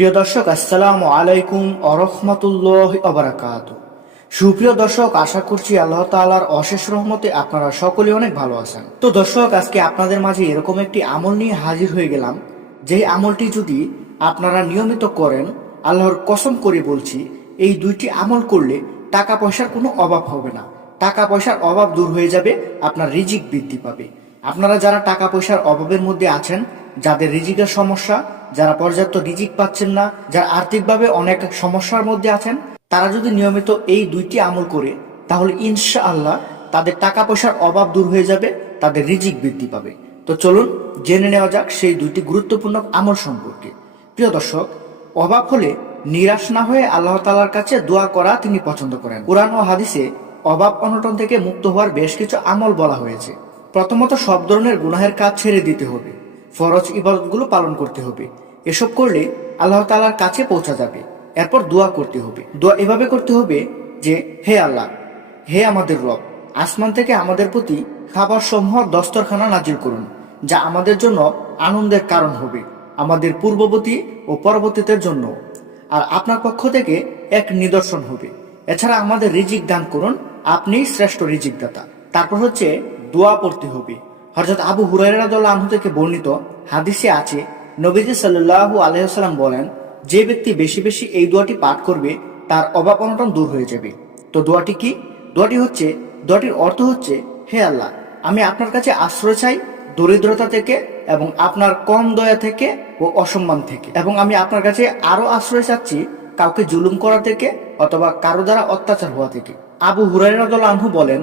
প্রিয় দর্শক, আসসালামু আলাইকুম আরহামাতুল্লাহি ওয়া বারাকাতুহু। সুপ্রিয় দর্শক, আশা করছি আল্লাহ তাআলার অশেষ রহমতে আপনারা সকলেই অনেক ভালো আছেন। তো দর্শক, আজকে আপনাদের মাঝে এরকম একটি আমল নিয়ে হাজির হয়ে গেলাম, যেই আমলটি যদি আপনারা নিয়মিত করেন, আল্লাহর কসম করে বলছি, এই দুইটি আমল করলে টাকা পয়সার কোনো অভাব হবে না। টাকা পয়সার অভাব দূর হয়ে যাবে, আপনার রিজিক বৃদ্ধি পাবে। আপনারা যারা টাকা পয়সার অভাবের মধ্যে আছেন, যাদের রিজিকের সমস্যা, যারা পর্যাপ্ত রিজিক পাচ্ছেন না, যারা আর্থিকভাবে অনেক সমস্যার মধ্যে আছেন, তারা যদি নিয়মিত এই দুইটি আমল করে, তাহলে ইনশাআল্লাহ তাদের টাকা পয়সার অভাব দূর হয়ে যাবে, তাদের রিজিক বৃদ্ধি পাবে। তো চলুন জেনে নেওয়া যাক সেই দুইটি গুরুত্বপূর্ণ আমল সম্পর্কে। প্রিয় দর্শক, অভাব হলে নিরাশ না হয়ে আল্লাহ তাআলার কাছে দোয়া করা তিনি পছন্দ করেন। কুরআন ও হাদিসে অভাব অনটন থেকে মুক্ত হওয়ার বেশ কিছু আমল বলা হয়েছে। প্রথমত, সব ধরনের গুনাহের কাজ ছেড়ে দিতে হবে, ফরজ ইবাদতগুলো পালন করতে হবে। এসব করলে আল্লাহ তাআলার কাছে পৌঁছা যাবে। এরপর দোয়া করতে হবে। দোয়া এভাবে করতে হবে যে, হে আল্লাহ, হে আমাদের রব, আসমান থেকে আমাদের প্রতি খাবার সমূহ দস্তরখানা নাজিল করুন, যা আমাদের জন্য আনন্দের কারণ হবে, আমাদের পূর্ববর্তী ও পরবর্তীদের জন্য, আর আপনার পক্ষ থেকে এক নিদর্শন হবে। এছাড়া আমাদের রিজিক দান করুন, আপনি শ্রেষ্ঠ রিজিক দাতা। তারপর হচ্ছে দোয়া পড়তে হবে। হযরত আবু হুরায়রা রাদিয়াল্লাহু আনহু থেকে বর্ণিত হাদিসে আছে, নবীজি সাল্লাল্লাহু আলাইহি ওয়াসাল্লাম বলেন, যে ব্যক্তি বেশি বেশি এই দোয়াটি পাঠ করবে, তার অভাব অনটন দূর হয়ে যাবে। তো দোয়াটি কি? দোয়াটির অর্থ হচ্ছে, হে আল্লাহ, আমি আপনার কাছে আশ্রয় চাই দরিদ্রতা থেকে এবং আপনার কম দয়া থেকে ও অসম্মান থেকে, এবং আমি আপনার কাছে আরো আশ্রয় চাচ্ছি কাউকে জুলুম করা থেকে অথবা কারো দ্বারা অত্যাচার হওয়া থেকে। আবু হুরায়রা রাদিয়াল্লাহু আনহু বলেন,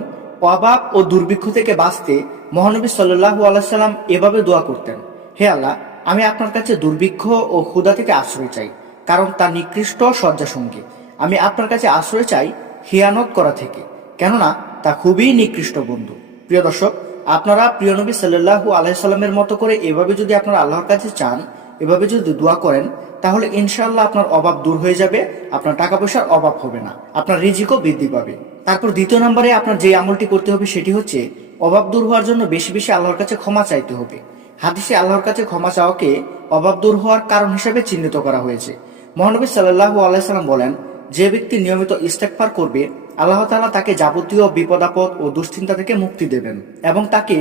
অভাব ও দুর্ভিক্ষ থেকে বাঁচতে মহানবী সাল্লাল্লাহু আলাইহি সাল্লাম এভাবে দোয়া করতেন, হে আল্লাহ, আমি আপনার কাছে দুর্ভিক্ষ ও ক্ষুধা থেকে আশ্রয় চাই, কারণ তা নিকৃষ্ট শয্যাসঙ্গী। আমি আপনার কাছে আশ্রয় চাই হিয়ানত করা থেকে, কেননা তা খুবই নিকৃষ্ট বন্ধু। প্রিয় দর্শক, আপনারা প্রিয় নবী সাল্লাল্লাহু আলাইহি সাল্লামের মতো করে এভাবে যদি আপনারা আল্লাহর কাছে চান, এভাবে যদি দোয়া করেন, তাহলে ইনশাআল্লাহ আপনার অভাব দূর হয়ে যাবে, আপনার টাকা পয়সার অভাব হবে না, আপনার রিজিকও বৃদ্ধি পাবে। তারপর দ্বিতীয় নম্বরে আপনার যে আমলটি করতে হবে সেটি হচ্ছে, অভাব দূর হওয়ার জন্য বেশি বেশি আল্লাহর কাছে ক্ষমা চাইতে হবে। হাদিসে আল্লাহর কাছে ক্ষমা চাওয়াকে অভাব দূর হওয়ার কারণ হিসেবে চিহ্নিত করা হয়েছে। মহানবী সাল্লাল্লাহু আলাইহি সাল্লাম বলেন, যে ব্যক্তি নিয়মিত ইস্তেগফার করবে, আল্লাহ তাআলা তাকে যাবতীয় বিপদ আপদ ও দুশ্চিন্তা থেকে মুক্তি দেবেন এবং তাকে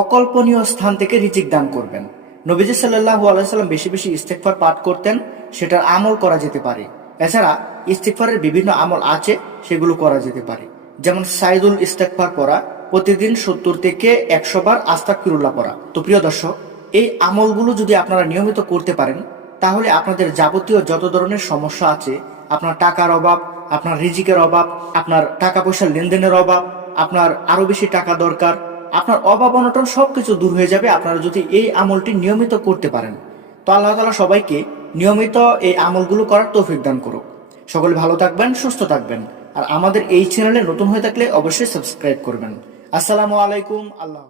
অকল্পনীয় স্থান থেকে রিজিক দান করবেন। নবীজি সাল্লাল্লাহু আলাইহি সাল্লাম বেশি বেশি ইস্তেগফার পাঠ করতেন, সেটার আমল করা যেতে পারে। এছাড়া ইস্তেগফারের বিভিন্ন আমল আছে, সেগুলো করা যেতে পারে। যেমন সাইদুল ইস্তেগফার পড়া, প্রতিদিন 70 থেকে 100 বার আস্তাগফিরুল্লাহ পড়া। তো প্রিয় দর্শক, এই আমলগুলো যদি আপনারা নিয়মিত করতে পারেন, তাহলে আপনাদের যাবতীয় যত ধরনের সমস্যা আছে, আপনার টাকার অভাব, আপনার রিজিকের অভাব, আপনার টাকা পয়সার লেনদেনের অভাব, আপনার আরো বেশি টাকা দরকার, আপনার অভাব অনটন সবকিছু দূর হয়ে যাবে আপনারা যদি এই আমলটি নিয়মিত করতে পারেন। তো আল্লাহ তাআলা সবাইকে নিয়মিত এই আমলগুলো করার তৌফিক দান করুক। সকলে ভালো থাকবেন, সুস্থ থাকবেন, আর আমাদের এই চ্যানেলে নতুন হয়ে থাকলে অবশ্যই সাবস্ক্রাইব করবেন। আসসালামু আলাইকুম। আল্লাহ।